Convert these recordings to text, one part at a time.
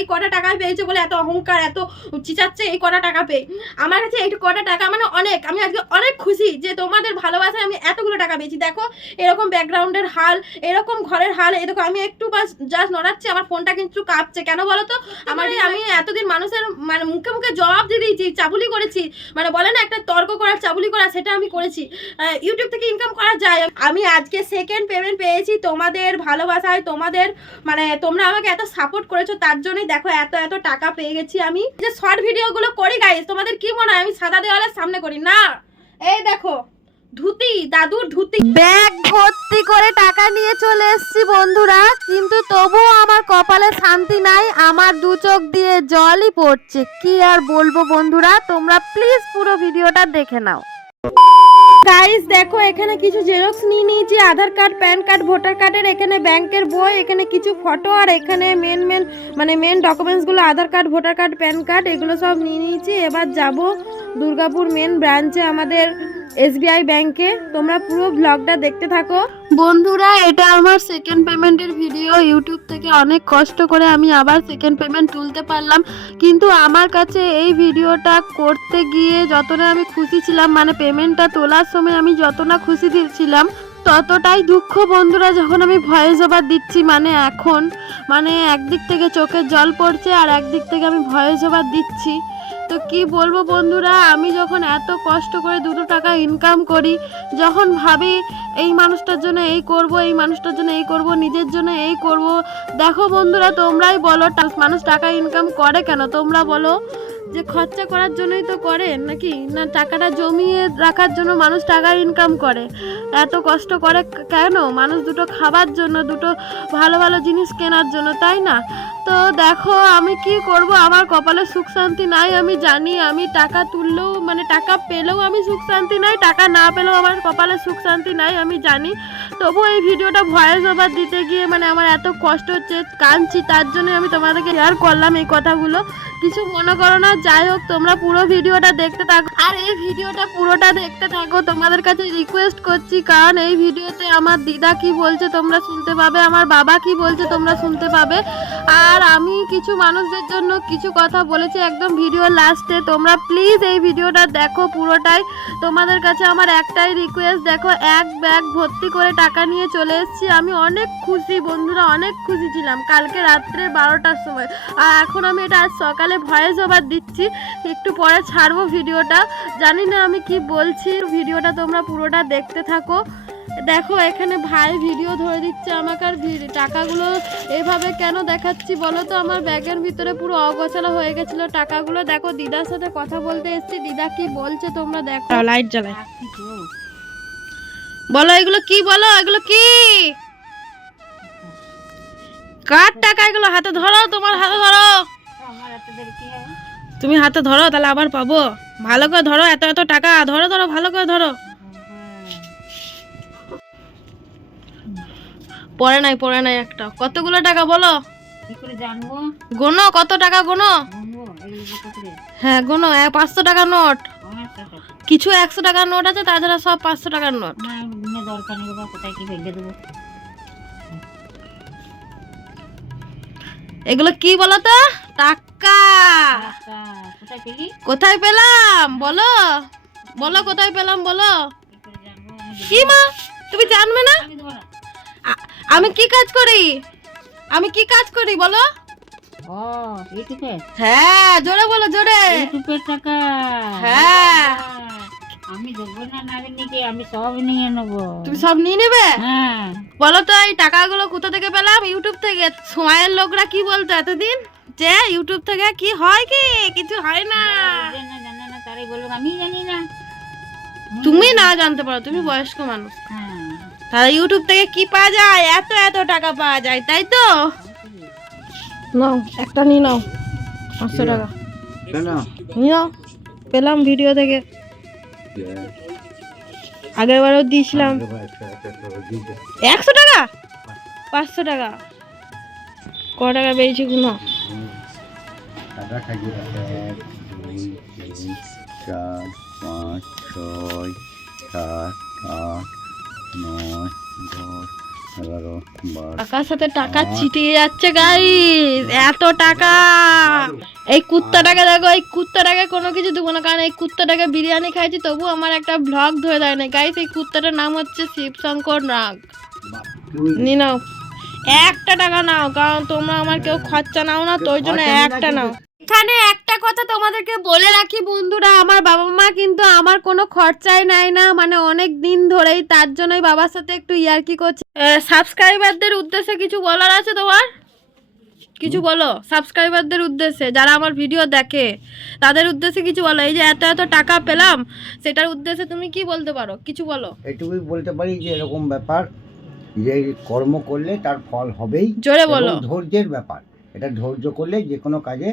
এই কটা টাকায় পেয়েছে বলে এত অহংকার, এত চিচাচ্ছে এই কটা টাকা পেয়ে। আমার কাছে এই কটা টাকা মানে অনেক। আমি আজকে অনেক খুশি যে তোমাদের ভালোবাসায় আমি এতগুলো টাকা পেয়েছি। দেখো এরকম ব্যাকগ্রাউন্ডের হাল, এরকম ঘরের হাল, এই দেখো আমি একটু বাস জাস্ট নড়াচ্ছি, আমার ফোনটা কিন্তু কাঁপছে। কেন বলো তো? আমি এতদিন মানুষের মানে মুখে মুখে জবাব দিয়ে দিয়েছি, চাবুলি করেছি, মানে বলে না একটা তর্ক করা, চাবুলি করা, সেটা আমি করেছি। ইউটিউব থেকে ইনকাম করা যায়। আমি আজকে সেকেন্ড পেমেন্ট পেয়েছি তোমাদের ভালোবাসায়, তোমাদের মানে তোমরা আমাকে এত সাপোর্ট করেছো, তার জন্যই দেখো এত এত টাকা পেয়ে গেছি। আমি যে শর্ট ভিডিওগুলো করি গাইস, তোমাদের কি মনে হয় আমি সাদা দেওয়ালের সামনে করি? না, এই দেখো ধুতি, দাদুর ধুতি, ব্যাগ ভর্তি করে টাকা নিয়ে চলে এসেছি বন্ধুরা, কিন্তু তবুও আমার কপালে শান্তি নাই, আমার দু চোখ দিয়ে জলই পড়ছে। কি আর বলবো বন্ধুরা, তোমরা প্লিজ পুরো ভিডিওটা দেখে নাও। গাইস দেখো এখানে কিছু জেরক্স নিয়ে নিয়েছি, আধার কার্ড, প্যান কার্ড, ভোটার কার্ডের, এখানে ব্যাংকের বই, এখানে কিছু ফটো, আর এখানে মেন ডকুমেন্টসগুলো Aadhaar card, voter card, PAN card, এগুলো সব নিয়ে নিয়েছি। এবার যাব দুর্গাপুর মেন ব্রাঞ্চে আমাদের SBI ব্যাংকে। তোমরা পুরো ব্লগটা দেখতে থাকো বন্ধুরা। এটা আমার সেকেন্ড পেমেন্টের ভিডিও। ইউটিউব থেকে অনেক কষ্ট করে আমি আবার সেকেন্ড পেমেন্ট তুলতে পারলাম, কিন্তু আমার কাছে এই ভিডিওটা করতে গিয়ে যতটা আমি খুশি ছিলাম, মানে পেমেন্টটা তোলার সময় আমি যতটা খুশি ছিলাম, ততটাই দুঃখ বন্ধুরা যখন আমি ভয়েস ওভার দিচ্ছি। মানে এখন মানে একদিক থেকে চোখের জল পড়ছে, আর একদিক থেকে আমি ভয়েস ওভার দিচ্ছি। তো কি বলবো বন্ধুরা, আমি যখন এত কষ্ট করে দুটো টাকা ইনকাম করি, যখন ভাবি এই মানুষটার জন্য এই করব, এই মানুষটার জন্য এই করব, নিজের জন্য এই করব। দেখো বন্ধুরা তোমরাই বলো, মানুষ টাকা ইনকাম করে কেন? তোমরা বলো যে খরচা করার জন্যই তো করে নাকি? না টাকাটা জমিয়ে রাখার জন্য মানুষ টাকা ইনকাম করে? এত কষ্ট করে কেন? মানুষ দুটো খাবার জন্য, দুটো ভালো ভালো জিনিস কেনার জন্য, তাই না? তো দেখো আমি কি করব, আমার কপালে সুখ শান্তি নাই। আমি জানি আমি টাকা তুললেও মানে টাকা পেলেও আমি সুখ শান্তি নাই, টাকা না পেলেও আমার কপালে সুখ শান্তি নাই, আমি জানি। তবু এই ভিডিওটা ভয়েস ওভার দিতে গিয়ে মানে আমার এত কষ্ট হচ্ছে, কাঁদছি, তার জন্য আমি তোমাদেরকে শেয়ার করলাম এই কথাগুলো। কিছু মনে করো না। যাই হোক তোমরা পুরো ভিডিওটা দেখতে থাকো, আর এই ভিডিওটা পুরোটা দেখতে থাকো। তোমাদের কাছে রিকোয়েস্ট করছি, কারণ এই ভিডিওতে আমার দিদা কি বলছে তোমরা শুনতে পাবে, আমার বাবা কি বলছে তোমরা শুনতে পাবে, আর আমি কিছু মানুষদের জন্য কিছু কথা বলেছি একদম ভিডিও লাস্টে। তোমরা প্লিজ এই ভিডিওটা দেখো পুরোটাই। তোমাদের কাছে আমার একটাই রিকোয়েস্ট, দেখো এক ব্যাগ ভর্তি করে টাকা নিয়ে চলে এসেছি। আমি অনেক খুশি বন্ধুরা, অনেক খুশি ছিলাম কালকে রাত্রে 12টার সময়, আর এখন আমি এটা আজ সকালে ভয়েস ওভার দিচ্ছি। একটু পরে ছাড়বো ভিডিওটা, জানি না আমি কি বলছি। ভিডিওটা তোমরা পুরোটা দেখতে থাকো। দেখো এখানে ভাই ভিডিও ধরে দিচ্ছে আমাকে, আর টাকাগুলো এইভাবে কেন দেখাচ্ছি বলো তো? আমার ব্যাগের ভিতরে পুরো অগোছালো হয়ে গেছিল টাকাগুলো। দেখো দিদার সাথে কথা বলতে এসেছি, দিদা কি বলছে তোমরা দেখো। লাইট জ্বালায় বলো, এগুলো কি? বলো এগুলো কি? কার টাকা এগুলো? হাতে ধরো, তোমার হাতে ধরো, তুমি হাতে ধরো তাহলে আবার পাবো। ভালো করে ধরো, এত এত টাকা ধরো, ধরো ভালো করে ধরো। পড়ে নাই একটা। কতগুলো টাকা বলো? গোনো, কত টাকা গোনো? হ্যাঁ গোনো। 500 টাকার নোট, কিছু 100 টাকার নোট আছে, তাছাড়া সব 500 টাকার নোট। এগুলো কি বলো তো? টাকা। কোথায় পেলাম বলো? বলো কোথায় পেলাম বলো? কি মা তুমি জানবে না? আমি কি কাজ করি? আমি কি কাজ করি বলো? হ্যাঁ জোরে বলো, জোরে। টাকা। হ্যাঁ আমি দেবো না, নাকি আমি সব নিয়ে নেবো। তুমি সব নিয়ে নেবে? হ্যাঁ বলো তো এই টাকাগুলো কোথা থেকে পেলাম? ইউটিউব থেকে। সময়ের লোকরা কি বলতো এতদিন যে ইউটিউব থেকে কি হয়, কি কিছু হয় না। জানে না তারাই বলবো আমি জানি না। তুমি না জানতে পারো, তুমি বয়স্ক মানুষ। তাহলে ইউটিউব থেকে কি পাওয়া যায়? এত এত টাকা পাওয়া যায়, তাই তো? নাও একটা নিয়ে নাও, 500 টাকা নিয়ে নাও। পেলাম ভিডিও থেকে, আগের বারও দিয়েছিলাম। 100 টাকা, 500 টাকা, ক টাকা পেয়েছি গুনো। 1 2 3 4 5 6 7 8 9 10 11 12 টাকার সাথে টাকা ছিটিয়ে যাচ্ছে গাইস, এত টাকা। এই কুত্তাটাকে দেখো, এই কুত্তাটাকে কোনো কিছু দেবো না, কারণ এই কুত্তাটাকে বিরিয়ানি খাইছি তবু আমার একটা ব্লগ ধরে দেয় না গাইস। এই কুত্তাটার নাম হচ্ছে শিবশঙ্কর নাগ। নি নাও, 1 টাকা নাও, কারণ তোমরা আমার কেউ খরচা নাও না, তো ওই জন্য 1টা নাও। এখানে একটা কথা তোমাদেরকে বলে রাখি বন্ধুরা, আমার বাবা মা কিন্তু আমার কোনো খরচাই নেয় না, মানে অনেক দিন ধরেই, তার জন্যই বাবার সাথে একটু ইয়ার্কি করছে। সাবস্ক্রাইবারদের উদ্দেশ্যে কিছু বলার আছে তোমার? কিছু বলো সাবস্ক্রাইবারদের উদ্দেশ্যে, যারা আমার ভিডিও দেখে তাদের উদ্দেশ্যে কিছু বলো। এই যে এত এত টাকা পেলাম, সেটার উদ্দেশ্যে তুমি কি বলতে পারো, কিছু বলো। এটুকুই বলতে পারি যে এরকম ব্যাপার, যে কর্ম করলে তার ফল হবেই। জোরে বলো। ধৈর্যের ব্যাপার, এটা ধৈর্য করলে যে কোনো কাজে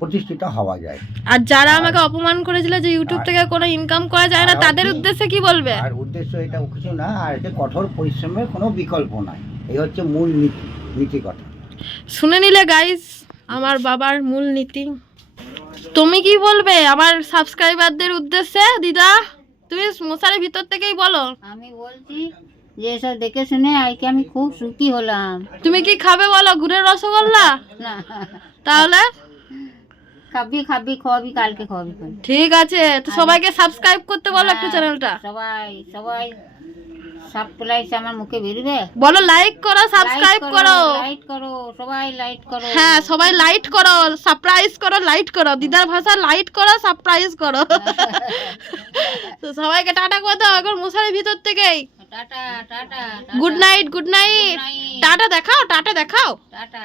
প্রতিষ্ঠিত হওয়া যায়। আর যারা আমাকে অপমান করেছিল যে ইউটিউব থেকে কোনো ইনকাম করা যায় না, তাদের উদ্দেশ্যে কি বলবে? আর উদ্দেশ্য এটা কিছু না, আর এতে কঠোর পরিশ্রমের কোনো বিকল্প নাই। এই হচ্ছে মূল নীতি কথা। শুনে নিলে গাইস আমার বাবার মূল নীতি। তুমি কি বলবে আমার সাবস্ক্রাইবারদের উদ্দেশ্যে দিদা? তুমি মশারের ভিতর থেকেই বলো। আমি বলছি যে এসব দেখে শুনে আজকে আমি খুব সুখী হলাম। তুমি কি খাবে বলো, গুড়ের রসগোল্লা? না, তাহলে খাবি খাওয়াবি, কালকে খাওয়াবি। ঠিক আছে, তো সবাইকে সাবস্ক্রাইব করতে বলো একটু চ্যানেলটা। সবাই সব প্লাইস আমার মুখে বেরবে। বলো লাইক করো, সাবস্ক্রাইব করো, লাইট করো, সবাই লাইট করো। হ্যাঁ সবাই লাইট করো, সারপ্রাইজ করো, লাইট করো, দিদার ভাষা লাইট করো, সারপ্রাইজ করো। তো সবাইকে টাটা করে দাও এখন মশারির ভিতর থেকেই। Tata tata, good night, good night. Tata দেখাও, টাটা দেখাও, টাটা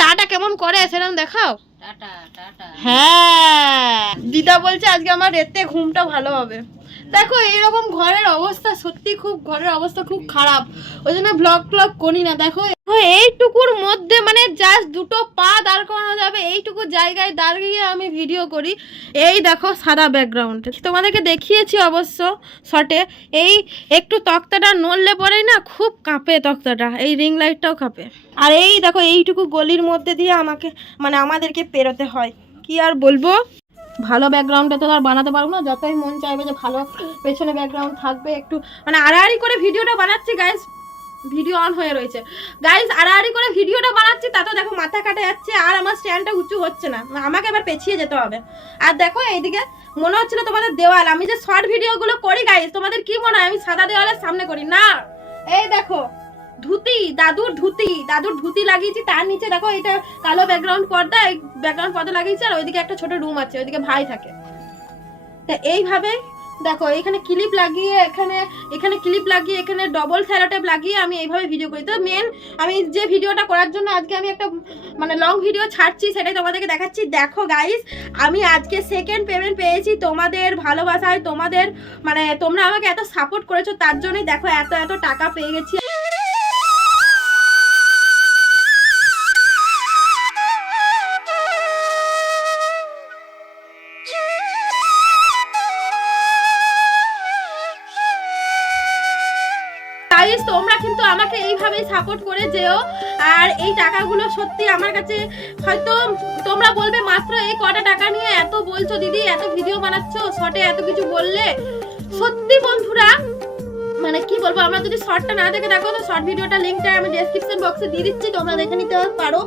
টাটা কেমন করে সেরকম দেখাও। Tata tata. হ্যাঁ, দিদা বলছে আজকে আমার রাতে ঘুমটা ভালো হবে। দেখো এইরকম ঘরের অবস্থা, সত্যি খুব ঘরের অবস্থা খুব খারাপ, ওই জন্য ব্লগ করি না। দেখো এইটুকুর মধ্যে মানে জাস্ট 2টো পা দাঁড় করানো যাবে, এইটুকু জায়গায় দাঁড়িয়ে আমি ভিডিও করি। এই দেখো সাদা ব্যাকগ্রাউন্ড, তোমাদেরকে দেখিয়েছি অবশ্য শর্টে। এই একটু তক্তাটা নড়লে পরেই না খুব কাঁপে তক্তাটা, এই রিং লাইটটাও কাঁপে। আর এই দেখো এইটুকু গলির মধ্যে দিয়ে আমাদেরকে পেরোতে হয়, কি আর বলবো। ভালো ব্যাকগ্রাউন্ডে তো আর বানাতে পারবো না, যতই মন চাইবে যে ভালো পেছনে ব্যাকগ্রাউন্ড থাকবে, একটু মানে আড়াআড়ি করে ভিডিওটা বানাচ্ছি গাইস। ভিডিও অন হয়ে রয়েছে গাইস, আড়াআড়ি করে ভিডিওটা বানাচ্ছি, তাতেও দেখো মাথা কাটা যাচ্ছে, আর আমার স্ট্যান্ডটা উঁচু হচ্ছে না, আমাকে এবার পেছিয়ে যেতে হবে। আর দেখো এইদিকে মনে হচ্ছিল তোমাদের দেওয়াল, আমি যে শর্ট ভিডিওগুলো করি গাইস, তোমাদের কি মনে হয় আমি সাদা দেওয়ালের সামনে করি? না, এই দেখো ধুতি, দাদুর ধুতি লাগিয়েছি, তার নিচে দেখো এটা কালো ব্যাকগ্রাউন্ড পর্দা, এই ব্যাকগ্রাউন্ড পর্দা লাগিয়েছি, আর ওইদিকে একটা ছোট রুম আছে, ওইদিকে ভাই থাকে। তা এইভাবে দেখো এখানে ক্লিপ লাগিয়ে, এখানে ক্লিপ লাগিয়ে, এখানে ডবল সেলোটেপ লাগিয়ে আমি এইভাবে ভিডিও করি। তো মেন আমি যে ভিডিওটা করার জন্য আজকে আমি একটা মানে লং ভিডিও ছাড়ছি, সেটাই তোমাদেরকে দেখাচ্ছি। দেখো গাইস, আমি আজকে সেকেন্ড পেমেন্ট পেয়েছি তোমাদের ভালোবাসায়, তোমাদের মানে তোমরা আমাকে এত সাপোর্ট করেছো, তার জন্যই দেখো এত এত টাকা পেয়ে গেছি। তোমরা কিন্তু আমাকে এইভাবেই সাপোর্ট করে যেও। আর এই টাকাগুলো সত্যি আমার কাছে, হয়তো তোমরা বলবে মাত্র এই কটা টাকা নিয়ে এত বলছো দিদি, এত ভিডিও বানাচ্ছো, শর্টে এত কিছু বললে। সত্যি বন্ধুরা মানে কি বলবো, আমরা যদি শর্টটা না দেখে দেখো তো শর্ট ভিডিওটা লিঙ্কটা আমি ডেসক্রিপশন বক্সে দিয়ে দিচ্ছি, তোমরা দেখে নিতে পারো।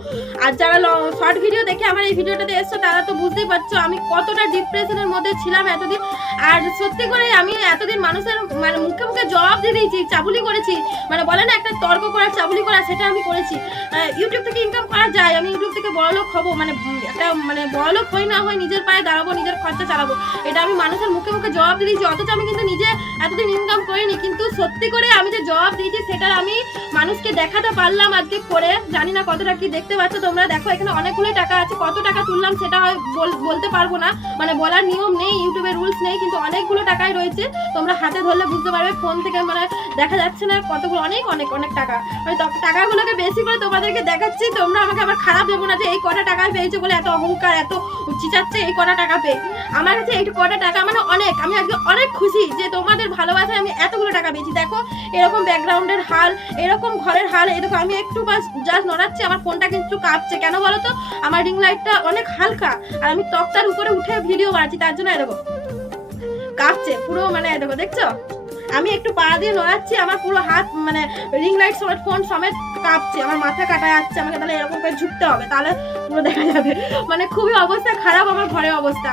আর যারা শর্ট ভিডিও দেখে আমার এই ভিডিওটাতে এসছো তারা তো বুঝতেই পারছো আমি কতটা ডিপ্রেশনের মধ্যে ছিলাম এতদিন। আর সত্যি করে আমি এতদিন মানুষের মানে মুখে মুখে জবাব দিয়ে দিয়েছি, চাবুলি করেছি, মানে বলে না একটা তর্ক করা, চাবুলি করা, সেটা আমি করেছি। ইউটিউব থেকে ইনকাম করা যায়, আমি ইউটিউব থেকে বড়লোক হবো, মানে একটা মানে বড়লোক হই না হয় নিজের পায়ে দাঁড়াবো, নিজের খরচা চালাবো, এটা আমি মানুষের মুখে মুখে জবাব দিয়ে দিয়েছি। অথচ আমি কিন্তু নিজে এতদিন ইনকাম করিনি, কিন্তু সত্যি করে আমি যে জবাব দিয়েছি সেটার আমি মানুষকে দেখাতে পারলাম আজকে করে। জানি না কতটা কি দেখতে পাচ্ছ তোমরা, দেখো এখানে অনেকগুলো টাকা আছে, কত টাকা তুললাম সেটা বলতে পারবো না, মানে বলার নিয়ম নেই, ইউটিউবের রুলস নেই, কিন্তু অনেকগুলো টাকাই রয়েছে, তোমরা হাতে ধরলে বুঝতে পারবে, ফোন থেকে মানে দেখা যাচ্ছে না কতগুলো, অনেক অনেক অনেক টাকা, মানে টাকাগুলোকে বেশি করে তোমাদেরকে দেখাচ্ছি। তোমরা আমাকে আবার খারাপ দেবো না যে এই কটা টাকা পেয়েছো বলে এত অহংকার, এত চিচাচ্ছে এই কটা টাকা পেয়ে। আমার কাছে এই কটা টাকা মানে অনেক, আমি আজকে অনেক খুশি যে তোমাদের ভালোবাসায় আমি এতগুলো টাকা পেয়েছি। দেখো এরকম ব্যাকগ্রাউন্ডের হাল, এরকম ঘরের হাল, এই দেখো আমি একটু বাস জাস্ট নড়াচ্ছি, আমার ফোনটা কিন্তু কাঁপছে, কেন বলো তো, আমার রিং লাইটটা অনেক হালকা, আর আমি তক্তার উপরে উঠে ভিডিও বানাচ্ছি, তার জন্য এরকম কাঁপছে পুরো, মানে দেখো দেখছো। আমি একটু পা দিয়ে নড়াচ্ছি, আমার পুরো হাত মানে রিং লাইট সমেত ফোন সমেত কাঁপছে, আমার মাথা কাটা যাচ্ছে, আমাকে তাহলে এরকম করে ঝুঁকতে হবে, তাহলে পুরো দেখা যাবে। মানে খুবই অবস্থা খারাপ আমার ঘরের অবস্থা।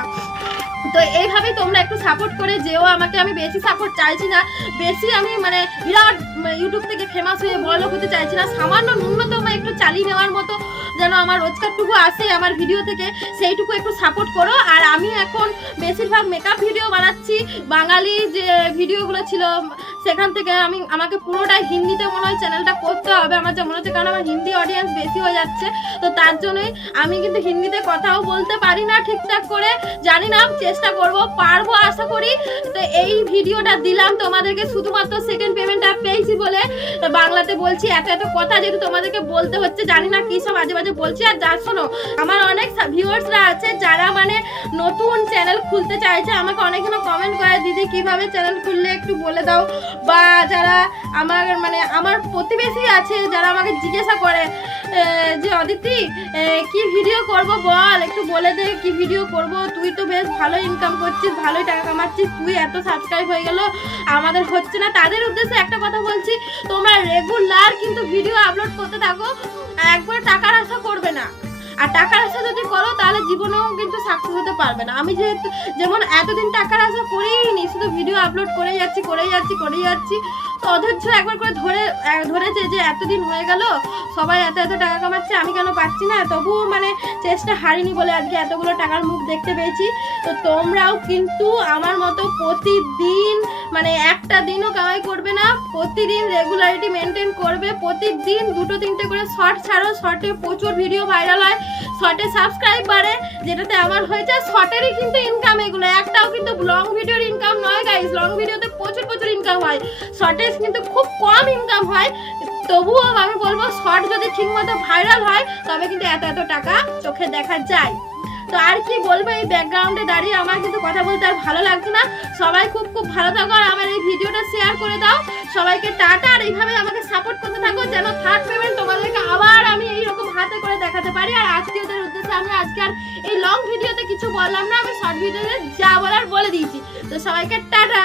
তো এইভাবেই তোমরা একটু সাপোর্ট করে যেও আমাকে। আমি বেশি সাপোর্ট চাইছি না, বেশি আমি মানে বিরাট ইউটিউব থেকে ফেমাস হয়ে বড়লোক হতে চাইছি না, সামান্য ন্যূনতম একটু চালিয়ে নেওয়ার মতো যেন আমার রোজগারটুকু আসে আমার ভিডিও থেকে, সেইটুকু একটু সাপোর্ট করো। আর আমি এখন বেশিরভাগ মেকআপ ভিডিও বানাচ্ছি, বাঙালি যে ভিডিওগুলো ছিল সেখান থেকে আমাকে পুরোটাই হিন্দিতে মনে হয় চ্যানেলটা করতে হবে আমার যা মনে হচ্ছে, কারণ আমার হিন্দি অডিয়েন্স বেশি হয়ে যাচ্ছে। তো তার জন্যই আমি কিন্তু হিন্দিতে কথাও বলতে পারি না ঠিকঠাক করে, জানি না, চেষ্টা করব, পারবো আশা করি। তো এই ভিডিওটা দিলাম তোমাদেরকে শুধুমাত্র সেকেন্ড পেমেন্টটা পেয়েছি বলে বাংলাতে বলছি, এত এত কথা যেহেতু তোমাদেরকে বলতে হচ্ছে, জানি না কী সব আজে বাজে বলছি। আর যা শোনো, আমার অনেক ভিউয়ার্সরা আছে যারা মানে নতুন চ্যানেল খুলতে চাইছে, আমাকে অনেকজন কমেন্ট করে দিদি কিভাবে চ্যানেল খুললে একটু বলে দাও, বা যারা আমার প্রতিবেশী আছে যারা আমাকে জিজ্ঞাসা করে যে অদিতি কি ভিডিও করব বল, একটু বলে দে কি ভিডিও করব, তুই তো বেশ ভালো ইনকাম করছিস, ভালোই টাকা কামাচ্ছিস, তুই এত সাবস্ক্রাইব হয়ে গেল, আমাদের হচ্ছে না। তাদের উদ্দেশ্যে একটা কথা বলছি, তোমরা রেগুলার কিন্তু ভিডিও আপলোড করতে থাকো, একবার টাকার আশা করবে না। আর টাকার আশা যদি করো তাহলে জীবনেও কিন্তু সাকসেস হতে পারবে না। আমি যেমন এতদিন টাকার আশা করেইনি, শুধু ভিডিও আপলোড করেই যাচ্ছি, তো অধৈর্য একবার করে ধরেছে যে এতদিন হয়ে গেল, সবাই এত এত টাকা কামাচ্ছে, আমি কেন পাচ্ছি না, তবুও মানে চেষ্টা হারিনি বলে আজকে এতগুলো টাকার মুখ দেখতে পেয়েছি। তো তোমরাও কিন্তু আমার মতো প্রতিদিন মানে একটা দিনও কামাই করবে না, প্রতিদিন রেগুলারিটি মেনটেন করবে, প্রতিদিন 2-3টে করে শর্ট ছাড়ো, শর্টে প্রচুর ভিডিও ভাইরাল হয়, শর্টে সাবস্ক্রাইব বাড়ে, যেটাতে আমার হয়েছে শর্টেরই কিন্তু ইনকাম, এগুলো একটাও কিন্তু লং ভিডিওর ইনকাম নয় গাইস। লং ভিডিওতে প্রচুর ইনকাম হয়, শর্টে কিন্তু খুব কম ইনকাম হয়। তবুও আমি বলবো শর্ট যদি ঠিকমতো ভাইরাল হয় তবে কিন্তু এত এত টাকা চোখে দেখা যায়। তো আর কি বলবো, এই ব্যাকগ্রাউন্ডে দাঁড়িয়ে আমার কিন্তু কথা বলতে আর ভালো লাগছে না। সবাই খুব ভালো থাকো, আর আমার এই ভিডিওটা শেয়ার করে দাও সবাইকে। টাটা। আর এইভাবে আমাকে সাপোর্ট করতে থাকো যেন থার্ড পেমেন্ট তোমাদেরকে আবার আমি এইরকম হাতে করে দেখাতে পারি। আর আত্মীয়দের উদ্দেশ্যে আমি আজকে আর এই লং ভিডিওতে কিছু বললাম না, আমি শর্ট ভিডিওতে যা বলার বলে দিয়েছি। তো সবাইকে টাটা।